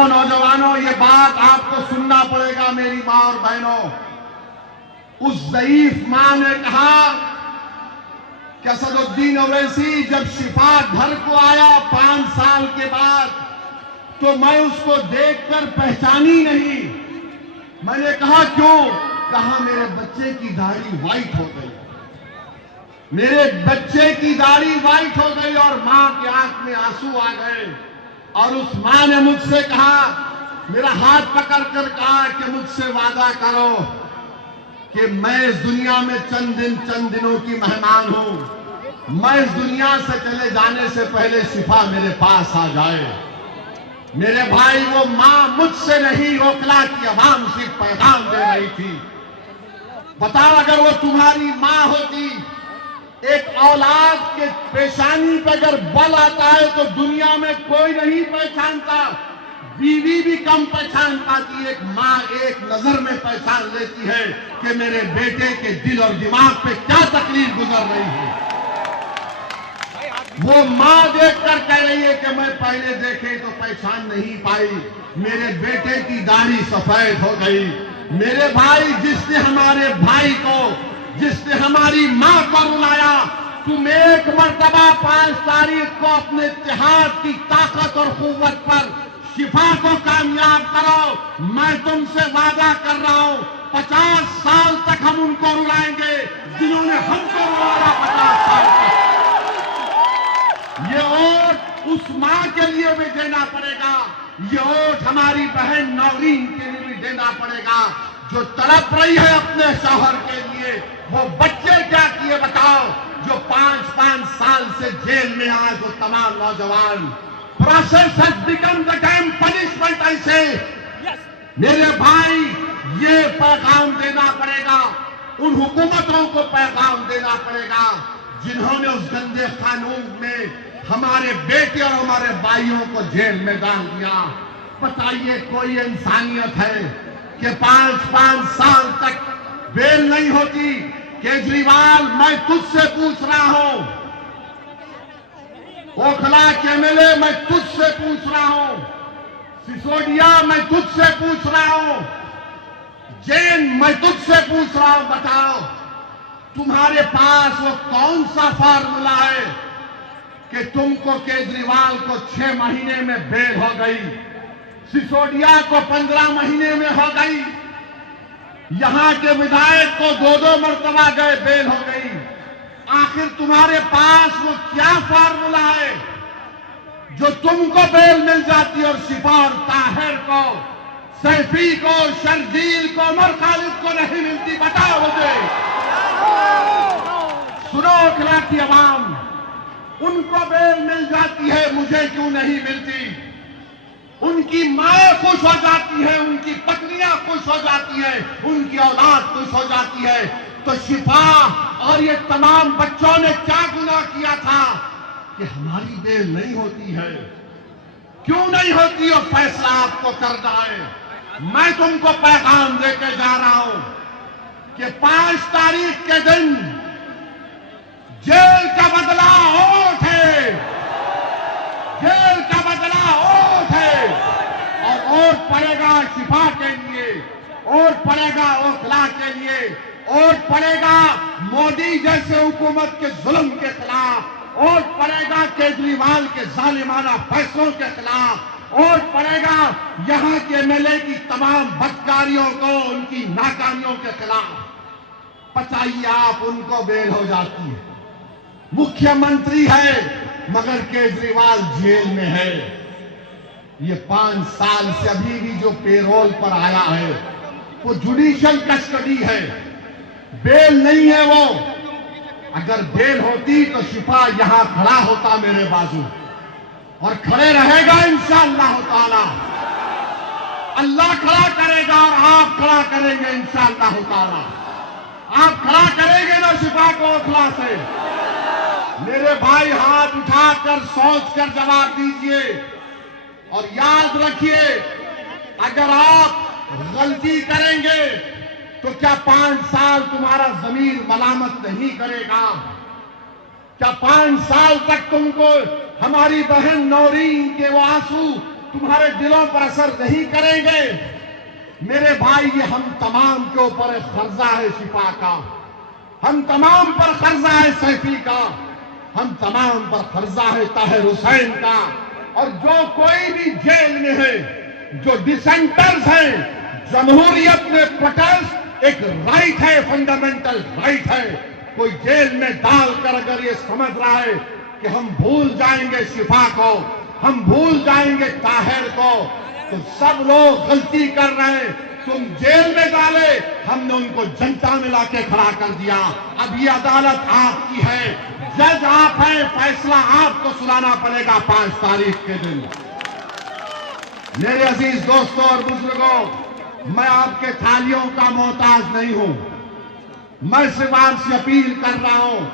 سنو نوجوانوں، یہ بات آپ کو سننا پڑے گا میری ماں اور بہنوں۔ اس ضعیف ماں نے کہا کہ اسد الدین اویسی جب شفا گھر کو آیا 5 سال کے بعد تو میں اس کو دیکھ کر پہچانی نہیں۔ میں نے کہا کیوں؟ کہا میرے بچے کی داڑھی وائٹ ہو گئی، میرے بچے کی داڑھی وائٹ ہو گئی، اور ماں کی آنکھ میں آنسو آ گئے۔ اور اس ماں نے مجھ سے کہا، میرا ہاتھ پکڑ کر کہا کہ مجھ سے وعدہ کرو کہ میں اس دنیا میں چند دنوں کی مہمان ہوں، میں اس دنیا سے چلے جانے سے پہلے شفا میرے پاس آ جائے۔ میرے بھائی، وہ ماں مجھ سے نہیں، اوکھلا کی عوام سے پیغام دے رہی تھی۔ بتاؤ، اگر وہ تمہاری ماں ہوتی، ایک اولاد کے پیشانی پہ اگر بل آتا ہے تو دنیا میں کوئی نہیں پہچانتا، بیوی بھی کم پہچان پاتی، ایک ماں ایک نظر میں پہچان لیتی ہے کہ میرے بیٹے کے دل اور دماغ پہ کیا تکلیف گزر رہی ہے۔ وہ ماں دیکھ کر کہہ رہی ہے کہ میں پہلے دیکھے تو پہچان نہیں پائی، میرے بیٹے کی داڑھی سفید ہو گئی۔ میرے بھائی، جس نے ہمارے بھائی کو، جس نے ہماری ماں کو رلایا، تم ایک مرتبہ 5 تاریخ کو اپنے اتحاد کی طاقت اور قوت پر شفا کو کامیاب کرو۔ میں تم سے وعدہ کر رہا ہوں، 50 سال تک ہم ان کو رلائیں گے جنہوں نے ہم کو رلایا 50 سال تک۔ یہ ووٹ اس ماں کے لیے بھی دینا پڑے گا، یہ ووٹ ہماری بہن نورین کے لیے بھی دینا پڑے گا جو تڑپ رہی ہے اپنے شوہر کے لیے۔ وہ بچے کیا کیے بتاؤ، جو 5 سال سے جیل میں آئے، وہ تمام نوجوان۔ Process has become the damn punishment, I say۔ میرے بھائی، یہ پیغام دینا پڑے گا، ان حکومتوں کو پیغام دینا پڑے گا جنہوں نے اس گندے قانون میں ہمارے بیٹے اور ہمارے بھائیوں کو جیل میں ڈال دیا۔ بتائیے، کوئی انسانیت ہے کہ 5 سال تک بیل نہیں ہوتی؟ کیجریوال، میں تجھ سے پوچھ رہا ہوں، اوکھلا کے MLA، میں تجھ سے پوچھ رہا ہوں، سسوڈیا، میں تجھ سے پوچھ رہا ہوں، جین، میں تجھ سے پوچھ رہا ہوں، بتاؤ تمہارے پاس وہ کون سا فارمولا ہے کہ تم کو کیجریوال کو 6 مہینے میں بیل ہو گئی، سسوڈیا کو 15 مہینے میں ہو گئی، یہاں کے ودھائک کو 2 مرتبہ گئے بیل ہو گئی؟ آخر تمہارے پاس وہ کیا فارمولا ہے جو تم کو بیل مل جاتی اور شفا اور طاہر کو، سیفی کو، شرجیل کو، عمر خالد کو نہیں ملتی؟ بتاؤ مجھے۔ سنو اوکھلا کی عوام، ان کو بیل مل جاتی ہے، مجھے کیوں نہیں ملتی؟ ان کی مائیں خوش ہو جاتی ہیں، ان کی پتنیاں خوش ہو جاتی ہیں، ان کی اولاد خوش ہو جاتی ہے، تو شفا اور یہ تمام بچوں نے کیا گناہ کیا تھا کہ ہماری بیل نہیں ہوتی ہے؟ کیوں نہیں ہوتی؟ اور فیصلہ آپ کو کرنا ہے۔ میں تم کو پیغام دے کے جا رہا ہوں کہ 5 تاریخ کے دن جیل کا بدلہ ووٹ ہے، جیل کا بدلہ ووٹ ہے، اور ووٹ پڑے گا شفا کے لیے، ووٹ پڑے گا اوکھلا کے لیے، ووٹ پڑے گا مودی جیسے حکومت کے ظلم کے خلاف، ووٹ پڑے گا کیجریوال کے ظالمانہ فیصلوں کے خلاف، ووٹ پڑے گا یہاں کے MLA کی تمام بدکاریوں کو، ان کی ناکامیوں کے خلاف۔ بتائیے آپ، ان کو بیل ہو جاتی ہے، مکھیہ منتری ہے مگر کیجریوال جیل میں ہے۔ یہ 5 سال سے ابھی بھی جو پیرول پر آیا ہے وہ جوڈیشل کسٹڈی ہے، بیل نہیں ہے وہ۔ اگر بیل ہوتی تو شفا یہاں کھڑا ہوتا میرے بازو، اور کھڑے رہے گا انشاءاللہ تعالی۔ اللہ کھڑا کرے گا اور آپ کھڑا کریں گے انشاءاللہ تعالی۔ آپ کھڑا کریں گے نا شفا کو اوکھلا سے؟ میرے بھائی، ہاتھ اٹھا کر سوچ کر جواب دیجئے، اور یاد رکھیے، اگر آپ غلطی کریں گے تو کیا 5 سال تمہارا ضمیر ملامت نہیں کرے گا؟ کیا 5 سال تک تم کو ہماری بہن نورین کے وہ آنسو تمہارے دلوں پر اثر نہیں کریں گے. میرے بھائی یہ ہم تمام کے اوپر ایک قرضہ ہے شفا کا، ہم تمام پر قرضہ ہے سیفی کا، ہم تمام پر قرضہ ہے طاہر حسین کا. اور جو کوئی بھی جیل میں ہے، جو ڈسینٹرز ہیں، جمہوریت میں پروٹیسٹ ایک رائٹ ہے، فنڈامنٹل رائٹ ہے. کوئی جیل میں ڈال کر اگر یہ سمجھ رہا ہے کہ ہم بھول جائیں گے شفا کو، ہم بھول جائیں گے طاہر کو، تو سب لوگ غلطی کر رہے ہیں. تم جیل میں ڈالے، ہم نے ان کو جنتا میں لا کے کھڑا کر دیا. اب یہ عدالت آپ کی ہے، جج آپ ہیں، فیصلہ آپ کو سنانا پڑے گا 5 تاریخ کے دن. میرے عزیز دوستوں اور بزرگوں، میں آپ کے تھالیوں کا محتاج نہیں ہوں. میں صرف آپ سے اپیل کر رہا ہوں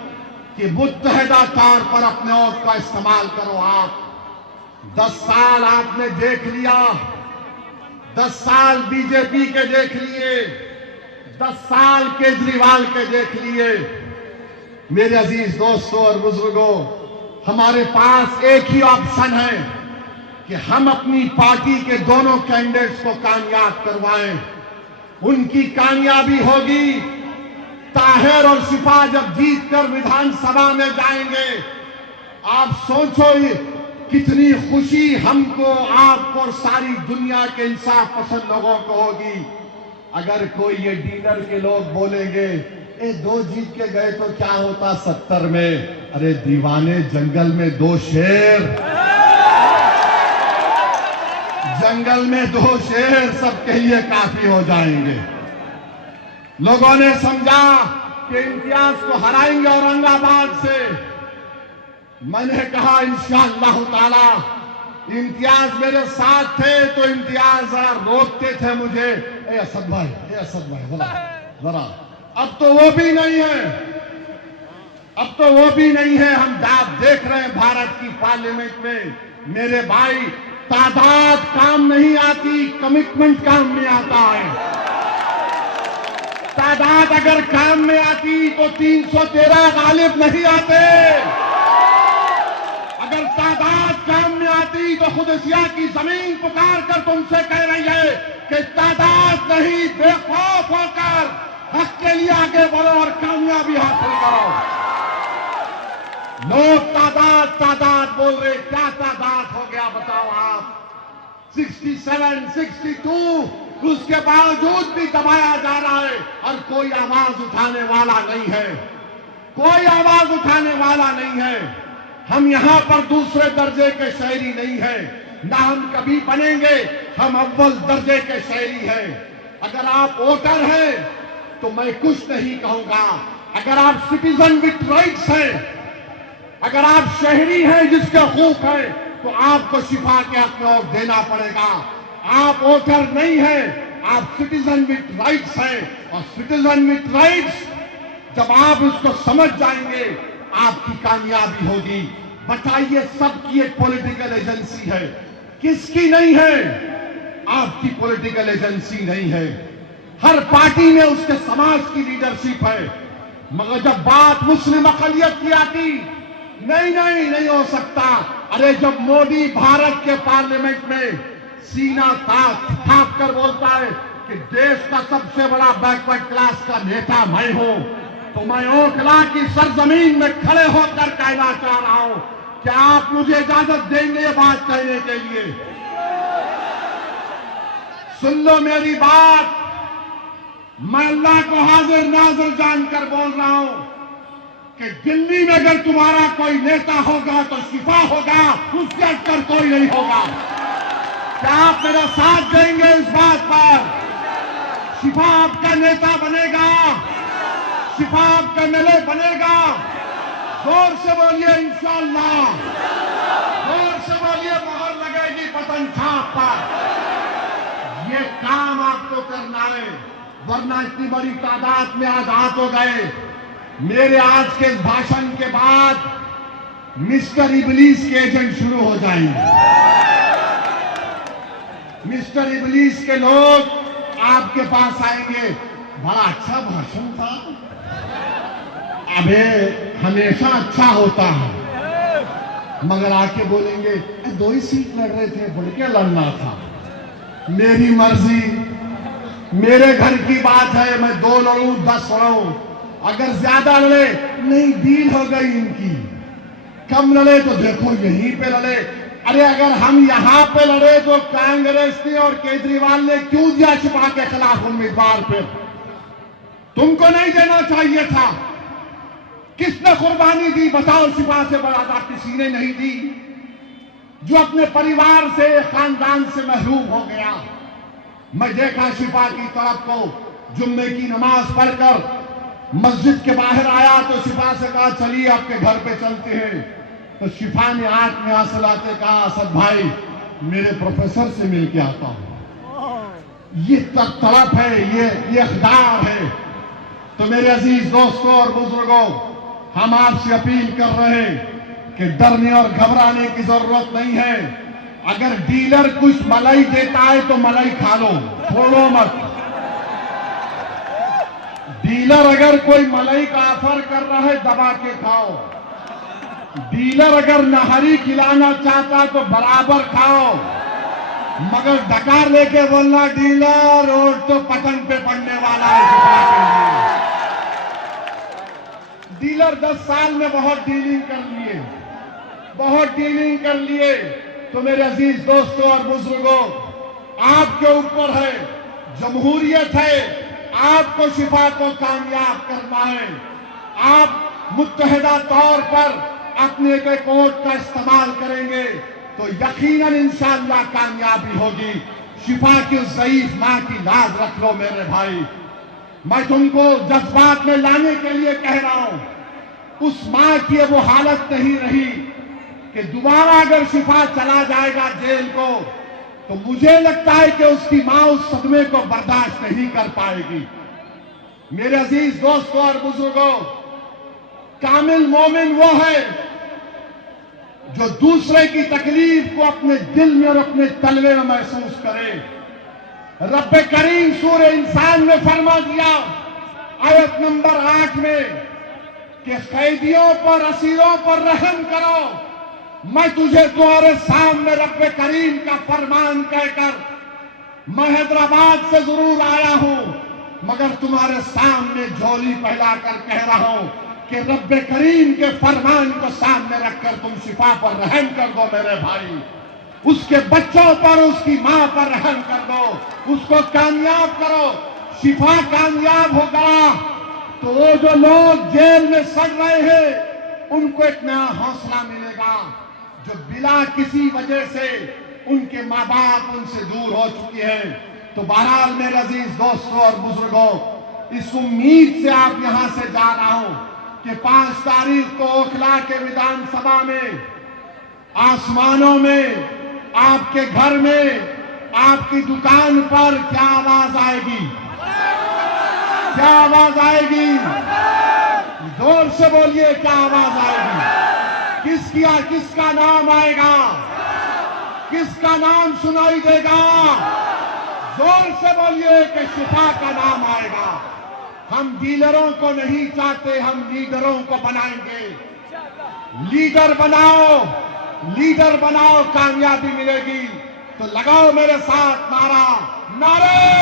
کہ متحدہ طور پر اپنے ووٹ کا استعمال کرو. آپ 10 سال آپ نے دیکھ لیا، 10 سال بی جے پی کے دیکھ لیے، 10 سال کیجریوال کے دیکھ لیے. میرے عزیز دوستوں اور بزرگوں، ہمارے پاس ایک ہی آپشن ہے کہ ہم اپنی پارٹی کے دونوں کینڈیڈیٹس کو کامیاب کروائیں. ان کی کامیابی ہوگی. طاہر اور شفا جب جیت کر ویدھان سبھا میں جائیں گے، آپ سوچو کتنی خوشی ہم کو، آپ کو اور ساری دنیا کے انصاف پسند لوگوں کو ہوگی. اگر کوئی یہ ڈیلر کے لوگ بولیں گے 2 جیت کے گئے تو کیا ہوتا 70 میں، ارے دیوانے، جنگل میں 2 شیر، جنگل میں 2 شیر سب کے لیے کافی ہو جائیں گے. لوگوں نے سمجھا کہ امتیاز کو ہرائیں گے اورنگ آباد سے. میں نے کہا انشاءاللہ تعالی امتیاز میرے ساتھ تھے تو امتیاز ذرا روکتے تھے مجھے، اے اسد بھائی ذرا. اب تو وہ بھی نہیں ہے. ہم دیکھ رہے ہیں بھارت کی پارلیمنٹ میں. میرے بھائی، تعداد کام نہیں آتی، کمٹمنٹ کام میں آتا ہے. تعداد اگر کام میں آتی تو 313 غالب نہیں آتے. اگر تعداد کام میں آتی تو خود سیاہ کی زمین پکار کر تم سے کہہ رہی ہے کہ تعداد نہیں، بے خوف ہو کر حق کے لیے آگے بڑھو اور کامیابی حاصل کرو. لوگ تعداد بول رہے، کیا تعداد ہو گیا بتاؤ آپ؟ 67 62، اس کے باوجود بھی دبایا جا رہا ہے اور کوئی آواز اٹھانے والا نہیں ہے. کوئی آواز اٹھانے والا نہیں ہے. ہم یہاں پر دوسرے درجے کے شہری نہیں ہیں، نہ ہم کبھی بنیں گے. ہم اول درجے کے شہری ہیں. اگر آپ ووٹر ہیں تو میں کچھ نہیں کہوں گا. اگر آپ سٹیزن وتھ رائٹس ہیں، اگر آپ شہری ہیں جس کے حقوق ہیں، تو آپ کو شفا کے حق میں ووٹ دینا پڑے گا. آپ ووٹر نہیں ہیں، آپ سٹیزن وتھ رائٹس ہیں. اور سٹیزن وتھ رائٹس جب آپ اس کو سمجھ جائیں گے، آپ کی کامیابی ہوگی. بتائیے، سب کی ایک پولیٹیکل ایجنسی ہے، کس کی نہیں ہے؟ آپ کی پولیٹیکل ایجنسی نہیں ہے. ہر پارٹی میں اس کے سماج کی لیڈرشپ ہے. مگر جب بات مسلم اقلیت کی آتی، نہیں ہو سکتا. ارے جب مودی بھارت کے پارلیمنٹ میں سینہ تھاپ کر بولتا ہے کہ دیش کا سب سے بڑا بیکورڈ کلاس کا نیتا میں ہوں، تو میں اوکھلا کی سرزمین میں کھڑے ہو کر کہنا چاہ رہا ہوں، کیا آپ مجھے اجازت دیں گے یہ بات کہنے کے لیے؟ سن لو میری بات. میں اللہ کو حاضر ناظر جان کر بول رہا ہوں کہ دلی میں اگر تمہارا کوئی نیتا ہوگا تو شفا ہوگا، اس سے ہٹ کر کوئی نہیں ہوگا. کیا آپ میرا ساتھ دیں گے اس بات پر؟ شفا آپ کا نیتا بنے گا، شفا آپ کا ملے بنے گا. زور سے بولیے انشاءاللہ، زور سے بولیے، مہر لگے گی بٹن چھاپ پر. یہ کام آپ کو کرنا ہے، ورنہ اتنی بڑی تعداد میں آج ہاتھ ہو گئے. میرے آج کے بھاشن کے بعد مسٹر ابلیس کے ایجنٹ شروع ہو جائیں گے. مسٹر ابلیس کے لوگ آپ کے پاس آئیں گے، بڑا اچھا بھاشن تھا. ابے ہمیشہ اچھا ہوتا ہے. مگر آ کے بولیں گے 2 ہی سیٹ لڑ رہے تھے، بڑھ کے لڑنا تھا، میری مرضی، میرے گھر کی بات ہے، میں 2 لڑوں 10 لڑوں، اگر زیادہ لڑے نہیں ڈیل ہو گئی ان کی، کم لڑے تو دیکھو یہیں پہ لڑے۔ ارے اگر ہم یہاں پہ لڑے تو کانگریس نے اور کیجریوال نے کیوں دیا شفا کے خلاف امیدوار پہ؟ تم کو نہیں دینا چاہیے تھا۔ کس نے قربانی دی بتاؤ؟ شفا سے بڑا کسی نے نہیں دی، جو اپنے پریوار سے خاندان سے محروم ہو گیا۔ میں دیکھا شفا کی طرف کو، جمعے کی نماز پڑھ کر مسجد کے باہر آیا تو شفا سے کہا چلیے آپ کے گھر پہ چلتے ہیں، تو شفا نے آنکھ میں آنسو لاتے کہا اسد بھائی میرے پروفیسر سے مل کے آتا ہوں۔ یہ طرف ہے، یہ اقدار ہے۔ تو میرے عزیز دوستوں اور بزرگوں، ہم آپ سے اپیل کر رہے ہیں کہ ڈرنے اور گھبرانے کی ضرورت نہیں ہے۔ اگر ڈیلر کچھ ملائی دیتا ہے تو ملائی کھا لو، چھوڑو مت۔ ڈیلر اگر کوئی ملائی کا آفر کر رہا ہے دبا کے کھاؤ۔ ڈیلر اگر نہری کھلانا چاہتا تو برابر کھاؤ، مگر ڈکار لے کے بولنا ڈیلر روڈ تو پتنگ پہ پڑنے والا ہے شفا کے لیے۔ ڈیلر 10 سال میں بہت ڈیلنگ کر لیے، تو میرے عزیز دوستوں اور بزرگوں، آپ کے اوپر ہے، جمہوریت ہے، آپ کو شفا کو کامیاب کرنا ہے۔ آپ متحدہ طور پر اپنے ایک ووٹ کا استعمال کریں گے تو یقیناً انشاءاللہ کامیابی ہوگی۔ شفا کی اس ضعیف ماں کی لاز رکھ لو میرے بھائی۔ میں تم کو جذبات میں لانے کے لیے کہہ رہا ہوں، اس ماں کی وہ حالت نہیں رہی کہ دوبارہ اگر شفا چلا جائے گا جیل کو تو مجھے لگتا ہے کہ اس کی ماں اس صدمے کو برداشت نہیں کر پائے گی۔ میرے عزیز دوستوں اور بزرگوں، کامل مومن وہ ہے جو دوسرے کی تکلیف کو اپنے دل میں اور اپنے تلوے میں محسوس کرے۔ رب کریم سورہ انسان میں فرما دیا آیت نمبر 8 میں کہ قیدیوں پر، اسیروں پر رحم کرو۔ میں تجھے تمہارے سامنے رب کریم کا فرمان کہہ کر میں حیدرآباد سے ضرور آیا ہوں، مگر تمہارے سامنے جھولی پھیلا کر کہہ رہا ہوں کہ رب کریم کے فرمان کو سامنے رکھ کر تم شفا پر رحم کر دو میرے بھائی۔ اس کے بچوں پر، اس کی ماں پر رحم کر دو، اس کو کامیاب کرو۔ شفا کامیاب ہو گیا تو وہ جو لوگ جیل میں سڑ رہے ہیں ان کو ایک نیا حوصلہ ملے گا، جو بلا کسی وجہ سے ان کے ماں باپ ان سے دور ہو چکی ہیں۔ تو بہرحال میرے عزیز دوستوں اور بزرگوں، اس امید سے آپ یہاں سے جا رہا ہوں کہ 5 تاریخ کو اوکھلا کے ودھان سبھا میں، آسمانوں میں، آپ کے گھر میں، آپ کی دکان پر کیا آواز آئے گی؟ کیا آواز آئے گی؟ زور سے بولیے، کیا آواز آئے گی؟ کس کا نام آئے گا؟ کس کا نام سنائی دے گا؟ زور سے بولیے کہ شفا کا نام آئے گا۔ ہم ڈیلروں کو نہیں چاہتے، ہم لیڈروں کو بنائیں گے۔ لیڈر بناؤ، کامیابی ملے گی۔ تو لگاؤ میرے ساتھ نعرہ، نعرہ